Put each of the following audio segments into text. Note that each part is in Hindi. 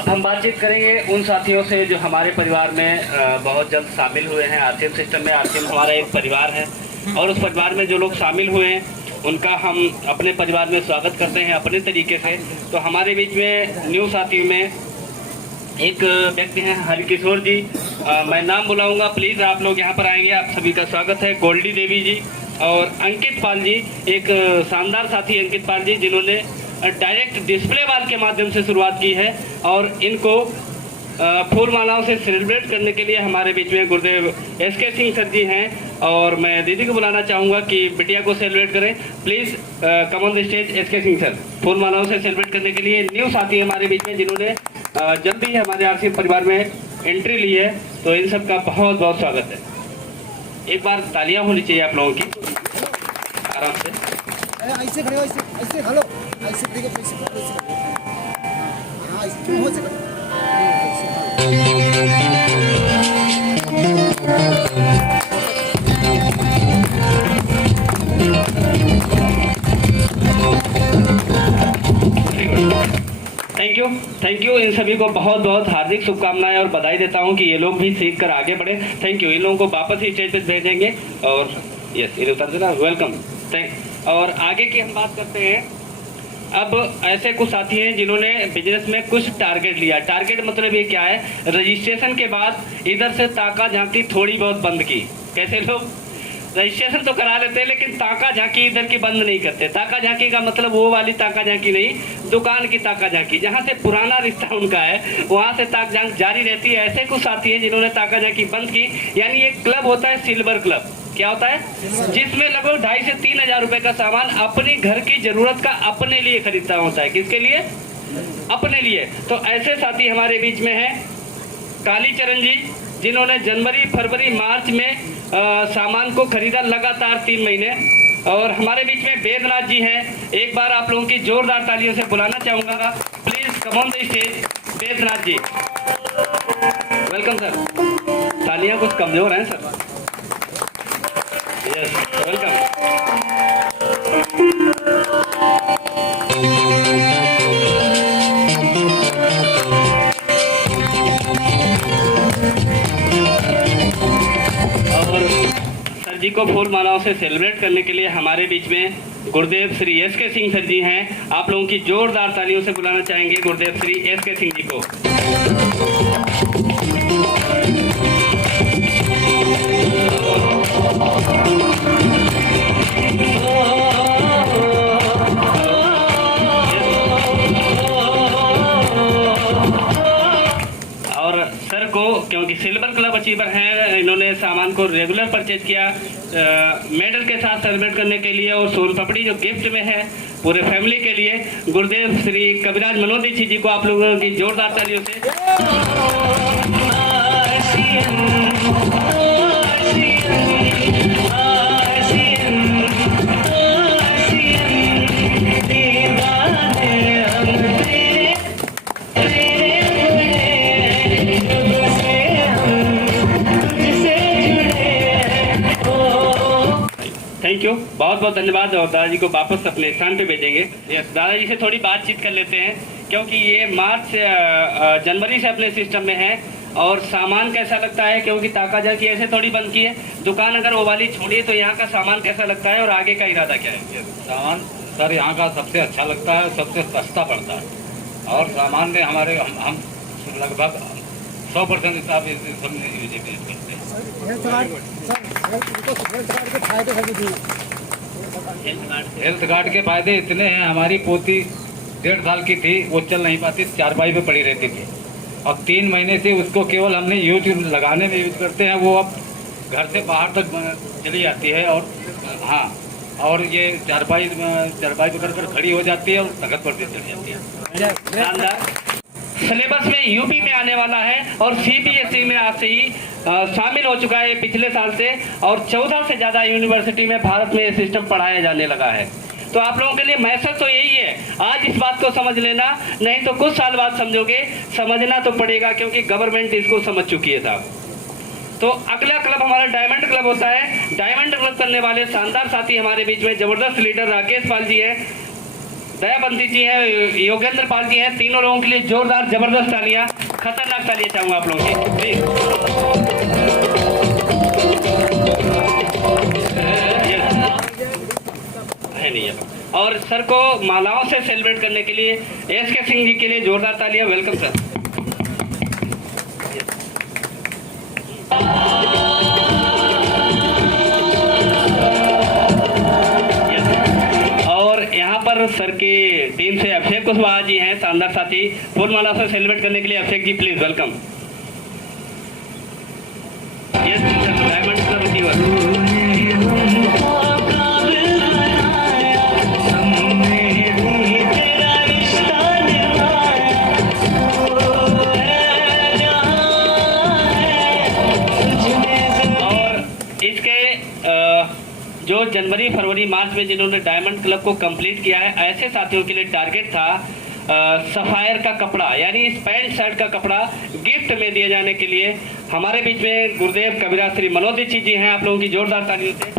अब हम बातचीत करेंगे उन साथियों से जो हमारे परिवार में बहुत जल्द शामिल हुए हैं। आरसीएम सिस्टम में आरसीएम हमारा एक परिवार है और उस परिवार में जो लोग शामिल हुए हैं उनका हम अपने परिवार में स्वागत करते हैं अपने तरीके से। तो हमारे बीच में न्यू साथियों में एक व्यक्ति हैं हरिकिशोर जी। मैं नाम बुलाऊंगा, प्लीज़ आप लोग यहाँ पर आएंगे। आप सभी का स्वागत है। गोल्डी देवी जी और अंकित पाल जी, एक शानदार साथी अंकित पाल जी जिन्होंने डायरेक्ट डिस्प्ले वाल के माध्यम से शुरुआत की है और इनको फूल मालाओं से सेलिब्रेट करने के लिए हमारे बीच में गुरुदेव एसके सिंह सर जी हैं और मैं दीदी को बुलाना चाहूँगा कि बिटिया को सेलिब्रेट करें। Please come on the stage SK Singh sir. फूल मालाओं से सेलिब्रेट करने के लिए न्यू साथी है हमारे बीच में जिन्होंने जल्दी हमारे आरसीएम परिवार में एंट्री ली है, तो इन सब का बहुत बहुत स्वागत है। एक बार तालियां होनी चाहिए आप लोगों की। आराम से ऐसे खड़े हो, ऐसे हेलो, ऐसे देखो, ऐसे हाँ, ऐसे हो से थैंक यू इन सभी को बहुत बहुत हार्दिक शुभकामनाएं और बधाई देता हूं कि ये लोग भी सीख कर आगे बढ़े। Thank you. इन लोगों को वापस ही स्टेज पे भेजेंगे और यस इधर उतर देना, वेलकम। और आगे की हम बात करते हैं। अब ऐसे कुछ साथी हैं जिन्होंने बिजनेस में कुछ टारगेट लिया। टारगेट मतलब ये क्या है, रजिस्ट्रेशन के बाद इधर से ताका झांकी थोड़ी बहुत बंद की। कैसे लोग रजिस्ट्रेशन तो करा लेते हैं लेकिन ताका झांकी इधर की बंद नहीं करते। ताका झांकी का मतलब वो वाली ताका झांकी नहीं, दुकान की ताका झांकी, जहाँ से पुराना रिश्ता उनका है वहाँ से ताक झांक जारी रहती है। ऐसे कुछ साथी हैं जिन्होंने ताका झांकी बंद की। यानी एक क्लब होता है सिल्वर क्लब, क्या होता है, जिसमें लगभग 2,500 से 3,000 रुपए का सामान अपनी घर की जरूरत का अपने लिए खरीदता होता है। किसके लिए? अपने लिए। तो ऐसे साथी हमारे बीच में है कालीचरण जी जिन्होंने जनवरी फरवरी मार्च में सामान को खरीदा लगातार 3 महीने। और हमारे बीच में वेदनाथ जी हैं। एक बार आप लोगों की जोरदार तालियों से बुलाना चाहूँगा, please come on the stage Vednath ji. Welcome sir. तालियां कुछ कमजोर हैं सर। Yes welcome. जी को फूल मालाओं से सेलिब्रेट करने के लिए हमारे बीच में गुरुदेव श्री एसके सिंह सर जी हैं। आप लोगों की जोरदार तालियों से बुलाना चाहेंगे गुरुदेव श्री एसके सिंह जी को। और सर को क्योंकि सिल्वर क्लब अचीवर हैं, इन्होंने सामान को रेगुलर परचेज किया मेडल के साथ सेलिब्रेट करने के लिए और सोन पपड़ी जो गिफ्ट में है पूरे फैमिली के लिए। गुरुदेव श्री कविराज मनोज दीक्षित जी को आप लोगों की जोरदार तालियों से। थैंक यू, बहुत बहुत धन्यवाद। और दादाजी को वापस अपने स्थान पे भेजेंगे। दादाजी से थोड़ी बातचीत कर लेते हैं क्योंकि ये मार्च जनवरी से अपने सिस्टम में है। और सामान कैसा लगता है, क्योंकि ताका झांकी ऐसे थोड़ी बंद की है दुकान, अगर वो वाली छोड़िए तो यहाँ का सामान कैसा लगता है और आगे का इरादा क्या है? सामान सर यहाँ का सबसे अच्छा लगता है, सबसे सस्ता पड़ता है और सामान में हमारे हम लगभग 100% हिसाब यूज करते हैं। हेल्थ कार्ड के फायदे इतने हैं। हमारी पोती 1.5 साल की थी, वो चल नहीं पाती, चारपाई पे पड़ी रहती थी। अब 3 महीने से उसको केवल हमने यूज लगाने में यूज करते हैं, वो अब घर से बाहर तक चली जाती है। और हाँ, और ये चारपाई पकड़ कर खड़ी हो जाती है और तखत पर भी चली जाती है। शानदार। सिलेबस में यूपी में आने वाला है और सीबीएसई में आज से ही शामिल हो चुका है पिछले साल से, और 14 से ज़्यादा यूनिवर्सिटी में भारत में ये सिस्टम पढ़ाया जाने लगा है। तो आप लोगों के लिए मैसेज तो यही है, आज इस बात को समझ लेना, नहीं तो कुछ साल बाद समझोगे। समझना तो पड़ेगा क्योंकि गवर्नमेंट इसको समझ चुकी है साहब। तो अगला क्लब हमारा डायमंड क्लब होता है। डायमंड क्लब करने वाले शानदार साथी हमारे बीच में जबरदस्त लीडर राकेश पाल जी है। दयाबंती जी हैं, योगेंद्र पाल जी हैं, तीनों लोगों के लिए जोरदार जबरदस्त तालियां, खतरनाक तालियां चाहूंगा आप लोगों की प्लीज। है नहीं है। और सर को मालाओं से सेलिब्रेट करने के लिए SK सिंह जी के लिए जोरदार तालियां। Welcome sir. और यहाँ पर सर की टीम से अभिषेक कुशवाहा जी हैं, शानदार साथी, फूल माला से सेलिब्रेट करने के लिए Abhishek ji please welcome. Yes sir, diamond club receiver. जो जनवरी फरवरी मार्च में जिन्होंने डायमंड क्लब को कंप्लीट किया है, ऐसे साथियों के लिए टारगेट था सफायर का कपड़ा यानी इस पैंट शर्ट का कपड़ा गिफ्ट में दिए जाने के लिए। हमारे बीच में गुरुदेव कविराज श्री मनोज दीक्षित जी हैं, आप लोगों की जोरदार तालियों से।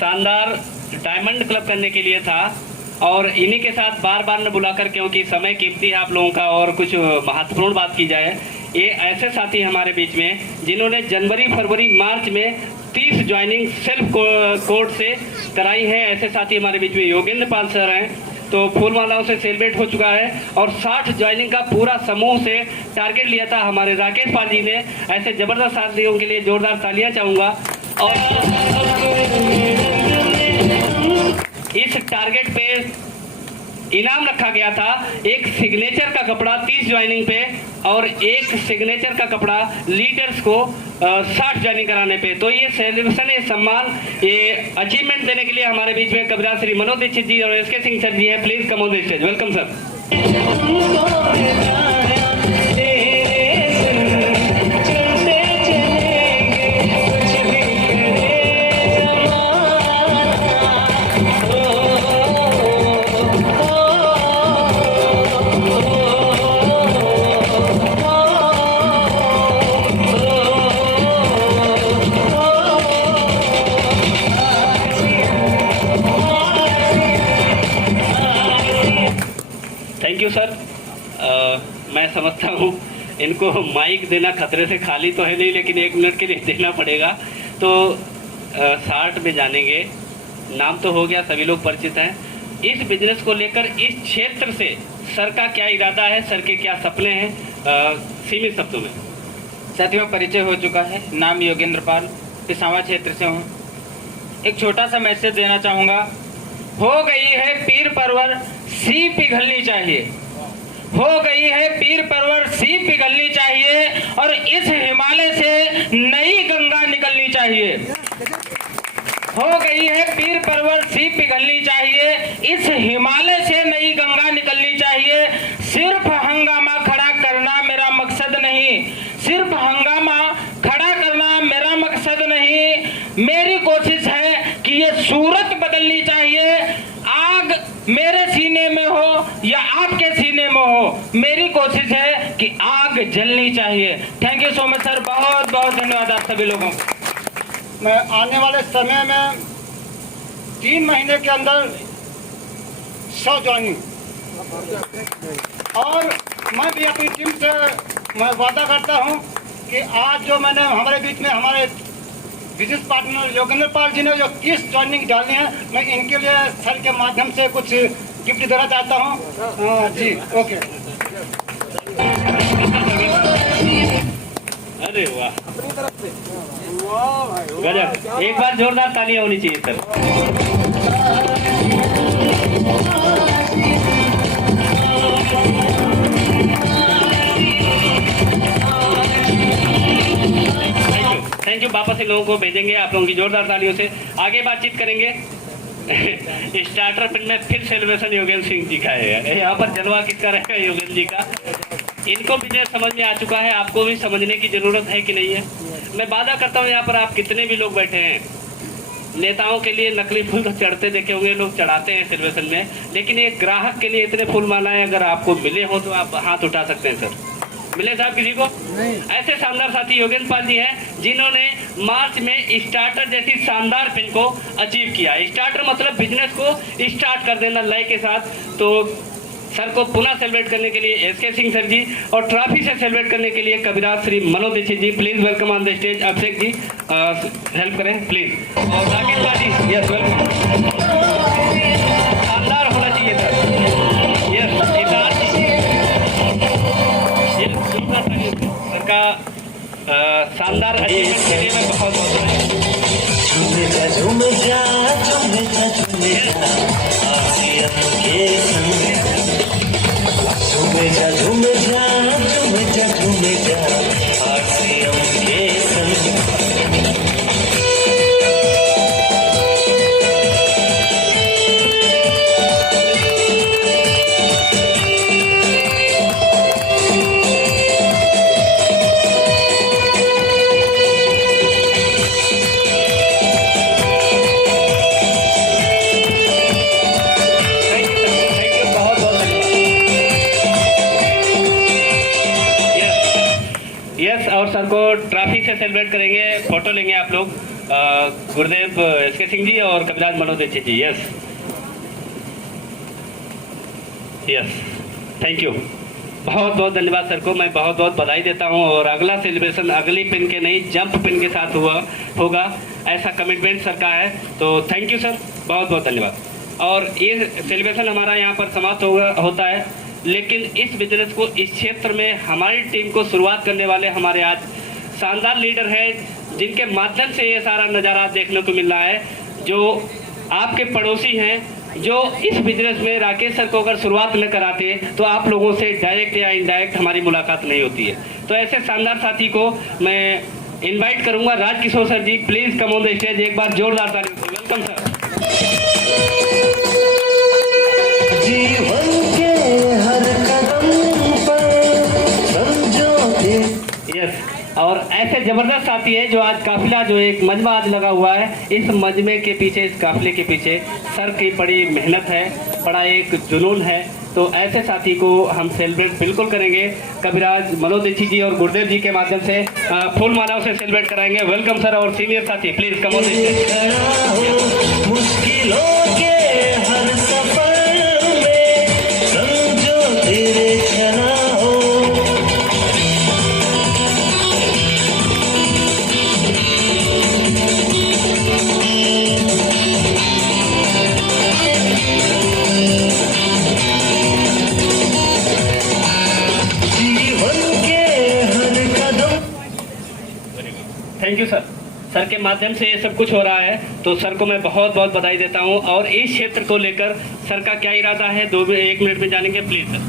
शानदार डायमंड क्लब करने के लिए था और इन्हीं के साथ बार बार न बुलाकर, क्योंकि समय कीमती है आप लोगों का और कुछ महत्वपूर्ण बात की जाए, ये ऐसे साथी हमारे बीच में जिन्होंने जनवरी फरवरी मार्च में 30 ज्वाइनिंग सेल्फ कोर्ट से कराई है। ऐसे साथी हमारे बीच में योगेंद्र पाल सर हैं, तो फूलमालाओं से सेलिब्रेट हो चुका है और 60 ज्वाइनिंग का पूरा समूह से टारगेट लिया था हमारे राकेश पाल जी ने। ऐसे जबरदस्त साथियों के लिए जोरदार तालियां चाहूँगा। और इस टारगेट पे इनाम रखा गया था एक सिग्नेचर का कपड़ा 30 ज्वाइनिंग पे और एक सिग्नेचर का कपड़ा लीडर्स को 60 ज्वाइनिंग कराने पे। तो ये सेलिब्रेशन, ये सम्मान, ये अचीवमेंट देने के लिए हमारे बीच में कविराज श्री मनोज दीक्षित जी और SK सिंह सर जी हैं। Please come on the stage. Welcome sir. Thank you sir. मैं समझता हूँ इनको माइक देना खतरे से खाली तो है नहीं, लेकिन 1 मिनट के लिए देना पड़ेगा। तो 60 में जानेंगे, नाम तो हो गया, सभी लोग परिचित हैं। इस बिजनेस को लेकर इस क्षेत्र से सर का क्या इरादा है, सर के क्या सपने हैं, सीमित शब्दों में। साथियों, परिचय हो चुका है। नाम योगेंद्र पाल, पिसावा क्षेत्र से हूँ। एक छोटा सा मैसेज देना चाहूँगा। हो गई है पीर परवर, सी पिघलनी चाहिए। हो गई है पीर परवर, सी पिघलनी चाहिए और इस हिमालय से नई गंगा निकलनी चाहिए। हो गई है पीर परवर, सी पिघलनी चाहिए, इस हिमालय से नई गंगा निकलनी चाहिए। सिर्फ हंगामा खड़ा करना मेरा मकसद नहीं, सिर्फ हंगामा खड़ा करना मेरा मकसद नहीं। मेरी कोशिश है कि ये सूरत बदलनी चाहिए। आग मेरे सीने में हो या आपके सीने में हो, मेरी कोशिश है कि आग जलनी चाहिए। Thank you so much sir, बहुत बहुत धन्यवाद आप सभी लोगों को। मैं आने वाले समय में 3 महीने के अंदर 100 ज्वाइनिंग, और मैं भी अपनी टीम से मैं वादा करता हूं कि आज जो मैंने हमारे बीच में हमारे बिजनेस पार्टनर योगेंद्र पाल जी ने जो 30 ज्वाइनिंग डाली है, मैं इनके लिए सर के माध्यम से कुछ गिफ्ट देना चाहता हूं। जी ओके। अरे वाह, अपनी तरफ से गजब। एक बार जोरदार तालियां होनी चाहिए सर। Thank you. वापस इन लोगों को भेजेंगे आप लोगों की जोरदार तालियों से। आगे बातचीत करेंगे। स्टार्टर फिल्म में फिर सेलिब्रेशन योगेंद्र सिंह जी का है। यहाँ पर जलवा किसका रहेगा? योगेंद्र जी का। इनको बिजनेस समझ में आ चुका है, आपको भी समझने की जरूरत है कि नहीं है? मैं वादा करता हूँ यहाँ पर आप कितने भी लोग बैठे हैं, नेताओं के लिए नकली फूल तो चढ़ते देखे होंगे, लोग चढ़ाते हैं सेलिब्रेशन में, लेकिन एक ग्राहक के लिए इतने फूल मालाएं अगर आपको मिले हो तो आप हाथ उठा सकते हैं। सर मिले साहब किसी को? ऐसे शानदार साथी योगेंद्र पाल जी हैं जिन्होंने मार्च में स्टार्टर जैसी शानदार फिल्म को अचीव किया। स्टार्टर मतलब बिजनेस को स्टार्ट कर देना लय के साथ। तो सर को पुनः सेलिब्रेट करने के लिए एसके सिंह सर जी और ट्रॉफी से सेलिब्रेट करने के लिए Kaviraj Shri Manoj Dixit ji, please welcome on the stage. Abhishek ji help करें प्लीज। और राकेश पाजी, यस वेलकम। शानदार होना चाहिए सर। यस सर का शानदार अचीवमेंट के लिए मैं बहुत और सर को ट्रॉफी से सेलिब्रेट करेंगे, फोटो लेंगे आप लोग। गुरुदेव एसके सिंह जी और कविराज मनोज दीक्षित जी। यस यस थैंक यू, बहुत बहुत धन्यवाद सर को, मैं बहुत बहुत बधाई देता हूं। और अगला सेलिब्रेशन अगली पिन के नहीं जंप पिन के साथ होगा, ऐसा कमिटमेंट सर का है। तो थैंक यू सर, बहुत बहुत धन्यवाद। और ये सेलिब्रेशन हमारा यहाँ पर समाप्त होता है, लेकिन इस बिजनेस को इस क्षेत्र में हमारी टीम को शुरुआत करने वाले हमारे आज शानदार लीडर हैं, जिनके माध्यम से ये सारा नज़ारा देखने को मिल रहा है, जो आपके पड़ोसी हैं, जो इस बिजनेस में राकेश सर को अगर शुरुआत न कराते तो आप लोगों से डायरेक्ट या इनडायरेक्ट हमारी मुलाकात नहीं होती है। तो ऐसे शानदार साथी को मैं इनवाइट करूंगा। Rajkishore sir ji please come on the stage, एक बार जोरदार ताली। Welcome sir. यस, और ऐसे जबरदस्त साथी है जो आज काफिला, जो एक मजमा आज लगा हुआ है, इस मजमे के पीछे, इस काफिले के पीछे सर की बड़ी मेहनत है, बड़ा एक जुनून है। तो ऐसे साथी को हम सेलिब्रेट बिल्कुल करेंगे। कविराज मनोज दीक्षित जी और गुरुदेव जी के माध्यम से फूल मालाओं से सेलिब्रेट कराएंगे। Welcome sir. और सीनियर साथी please come on the stage. Thank you sir. Sir के माध्यम से ये सब कुछ हो रहा है, तो सर को मैं बहुत बहुत बधाई देता हूँ। और इस क्षेत्र को लेकर सर का क्या इरादा है, 1 मिनट में जानेंगे प्लीज सर।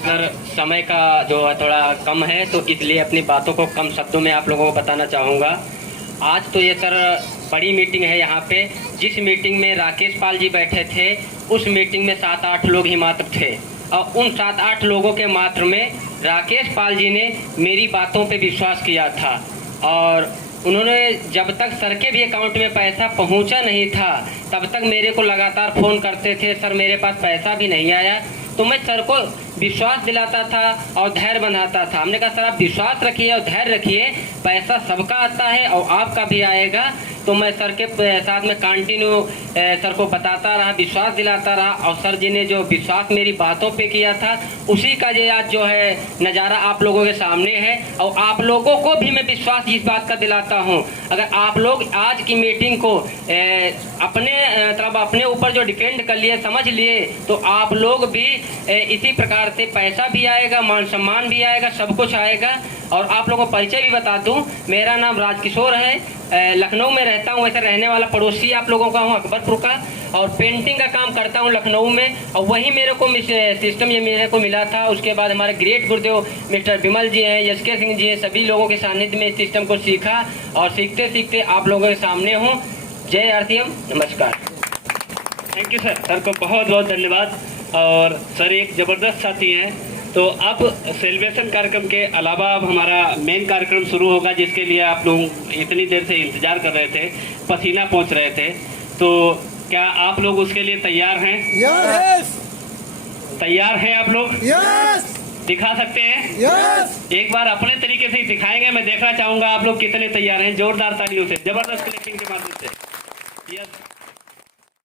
सर समय का जो है थोड़ा कम है, तो इसलिए अपनी बातों को कम शब्दों में आप लोगों को बताना चाहूँगा। आज तो ये सर बड़ी मीटिंग है यहाँ पे। जिस मीटिंग में राकेश पाल जी बैठे थे, उस मीटिंग में 7-8 लोग ही मात्र थे, और उन 7-8 लोगों के मात्र में राकेश पाल जी ने मेरी बातों पे विश्वास किया था। और उन्होंने जब तक सर के भी अकाउंट में पैसा पहुंचा नहीं था, तब तक मेरे को लगातार फ़ोन करते थे, सर मेरे पास पैसा भी नहीं आया। तो मैं सर को विश्वास दिलाता था और धैर्य बनाता था। हमने कहा सर आप विश्वास रखिए और धैर्य रखिए, पैसा सबका आता है और आपका भी आएगा। तो मैं सर के साथ में कंटिन्यू सर को बताता रहा, विश्वास दिलाता रहा, और सर जी ने जो विश्वास मेरी बातों पे किया था, उसी का ये आज जो है नज़ारा आप लोगों के सामने है। और आप लोगों को भी मैं विश्वास इस बात का दिलाता हूँ, अगर आप लोग आज की मीटिंग को अपने ऊपर जो डिपेंड कर लिए, समझ लिए, तो आप लोग भी इसी प्रकार से पैसा भी आएगा, मान सम्मान भी आएगा, सब कुछ आएगा। और आप लोगों को परिचय भी बता दूं, मेरा नाम राजकिशोर है, लखनऊ में रहता हूं। वैसे रहने वाला पड़ोसी आप लोगों का हूं, अकबरपुर का, और पेंटिंग का काम करता हूं लखनऊ में। और वहीं मेरे को सिस्टम ये मेरे को मिला था। उसके बाद हमारे ग्रेट गुरुदेव मिस्टर विमल जी हैं, एसके सिंह जी हैं, सभी लोगों के सानिध्य में इस सिस्टम को सीखा, और सीखते सीखते आप लोगों के सामने हूँ। जय आरसीएम, नमस्कार। थैंक यू सर, सर को बहुत बहुत धन्यवाद। और सर एक ज़बरदस्त साथी हैं। तो अब सेलिब्रेशन कार्यक्रम के अलावा अब हमारा मेन कार्यक्रम शुरू होगा, जिसके लिए आप लोग इतनी देर से इंतज़ार कर रहे थे, पसीना पहुँच रहे थे। तो क्या आप लोग उसके लिए तैयार हैं? यस तैयार हैं आप लोग? यस दिखा सकते हैं? यस एक बार अपने तरीके से ही दिखाएंगे। मैं देखना चाहूँगा आप लोग कितने तैयार हैं। जोरदार तालियों से, ज़बरदस्त क्लैपिंग के माध्यम से। यस